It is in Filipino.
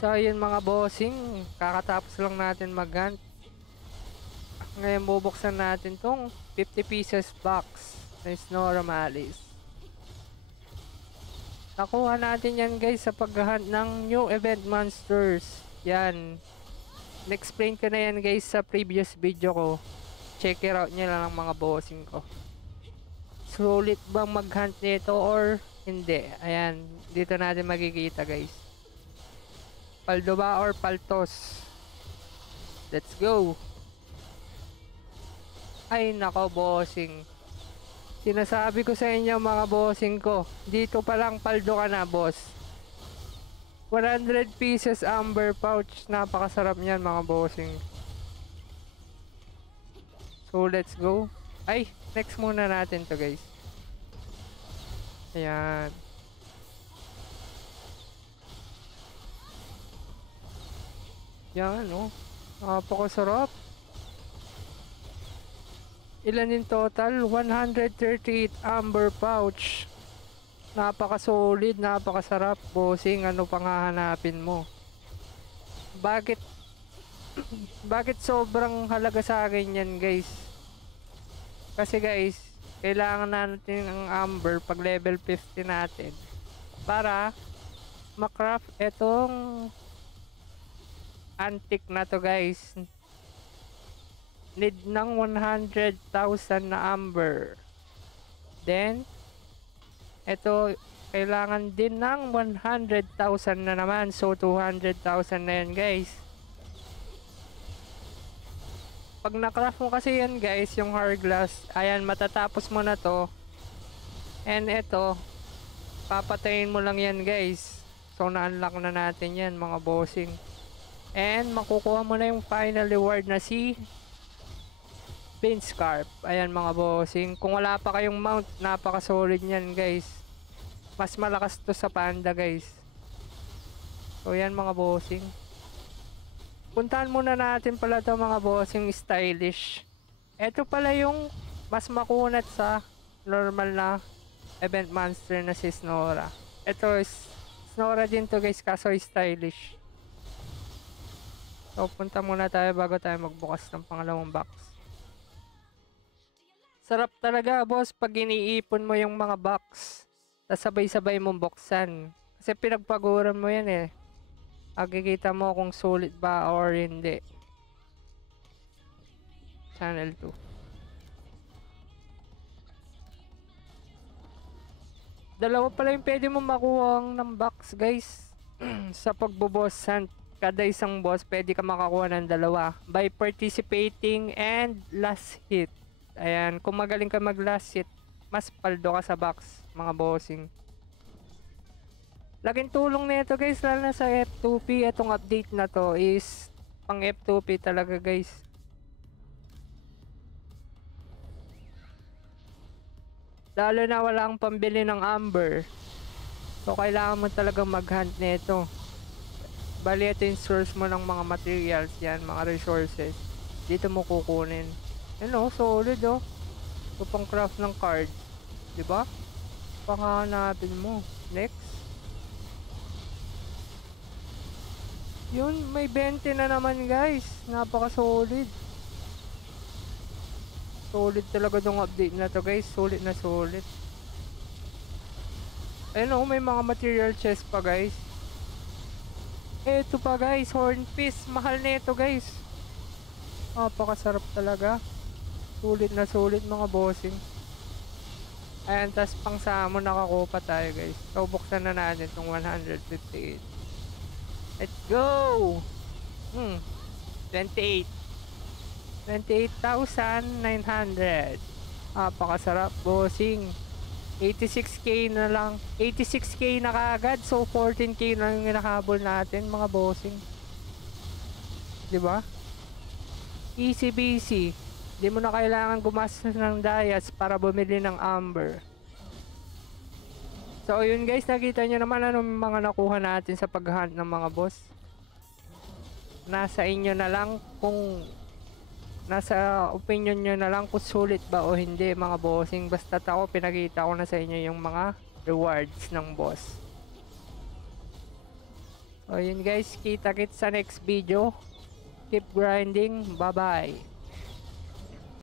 So ayun mga bossing, kakatapos lang natin mag-hunt. Ngayon bubuksan natin tong 50 pieces box na Snora Malice. Nakuha natin yan guys sa pag-hunt ng new event monsters. Yan, na-explain ko na yan guys sa previous video ko. Check it out nyo lang mga bossing ko. Sulit bang mag-hunt nito or hindi? Ayan, dito natin makikita guys. Paldo ba or paltos? Let's go! Ay nako bossing. Sinasabi ko sa inyo mga bossing ko, dito pa lang paldo ka na boss. 100 pieces amber pouch, napakasarap niyan mga bossing. So let's go. Ay, next muna natin to guys. Ayan. Yan oh, napakasarap. Ilan in total? 138 amber pouch. Napaka-solid, napakasarap bossing. Ano pang hahanapin mo? Bakit bakit sobrang halaga sa akin yan guys? Kasi guys, kailangan natin ang amber pag level 50 natin para makraft etong antique na to guys. Need ng 100,000 na amber. Then ito kailangan din ng 100,000 na naman, so 200,000 na yan guys. Pag na-craft mo kasi yan guys, yung hourglass, ayan, matatapos mo na to. And ito, papatayin mo lang yan guys. So na-unlock na natin yan mga bossing. And makukuha mo na yung final reward na si Paint Scarf. Ayan mga bossing. Kung wala pa kayong mount, napaka-solid nyan guys. Mas malakas to sa panda guys. So yan mga bossing. Puntahan muna natin pala to mga bossing stylish. Ito pala yung mas makunat sa normal na event monster na si Snora. Ito is Snora din to guys, kaso stylish. So punta muna tayo bago tayo magbukas ng pangalawang box. Sarap talaga boss pag iniipon mo yung mga box, tas sabay-sabay mong buksan. Kasi pinagpaguran mo yan eh. Makikita mo kung sulit ba or hindi. Channel 2. Dalawa pala yung pwede mo makuha ng box guys. Sa pagbo-boss hunt, kada isang boss pwede ka makakuha ng dalawa by participating and last hit. Ayan, kung magaling ka mag last hit, mas paldo ka sa box mga bossing. Laking tulong nito guys, lalo na sa F2P. Itong update na to is pang F2P talaga guys. Lalo na wala kang pambili ng amber, so kailangan mo talaga mag-hunt nito. Bali ito yung source mo ng mga materials, yan, mga resources. Dito mo kukunin. Ano, solid oh. Ito pang craft ng card, diba? Panghanapin mo. Next. Yun, may 20 na naman guys. Napaka-solid. Solid talaga tong update na to guys. Solid na solid. Ayun oh, may mga material chest pa guys. Eto pa guys, horn piece. Mahal na ito guys. Napakasarap talaga. Solid na solid mga bossing. Ayan, tas pang summon nakakuha tayo guys. So buksan na natin itong 158. Let's go! 28. 28,900. Napakasarap bossing. 86k na lang. 86k na kaagad. So 14k na yung hinahabol natin mga bossing. Diba? Easy busy. Di mo na kailangan gumastos ng dias para bumili ng amber. So yun guys, nakita nyo naman anong mga nakuha natin sa pag-hunt ng mga boss. Nasa inyo na lang kung nasa opinion nyo na lang kung sulit ba o hindi mga bossing. Basta ako pinakita ko na sa inyo yung mga rewards ng boss. So yun guys, kita kits sa next video. Keep grinding. Bye bye.